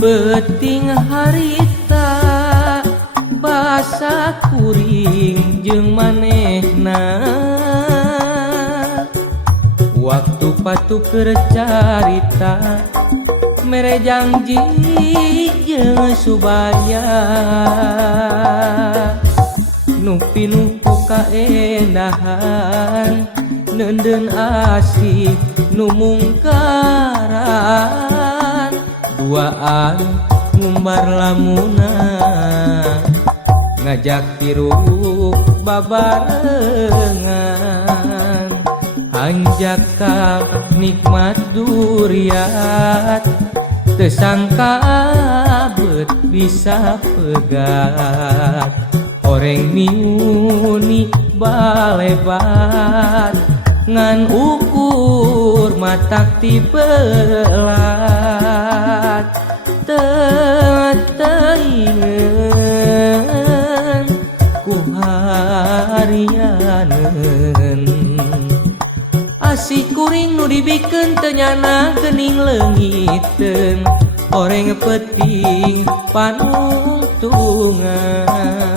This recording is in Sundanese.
Peting harita basa kuring jeung manehna waktu patu kercarita mere janji jeung subaya nu pinuh kaendahan neundeun asih nu mungkaran duaan ngumbar lamunan ngajak piruk babarengan hanjak ka nikmat duriat teu sangka bet bisa pegat oreng miuni balebat ngan ukur matak ti pelat teingeun ku harianeun asih kuring nu dibikeun teu nyana geuning leungiteun oreng peting panungtungan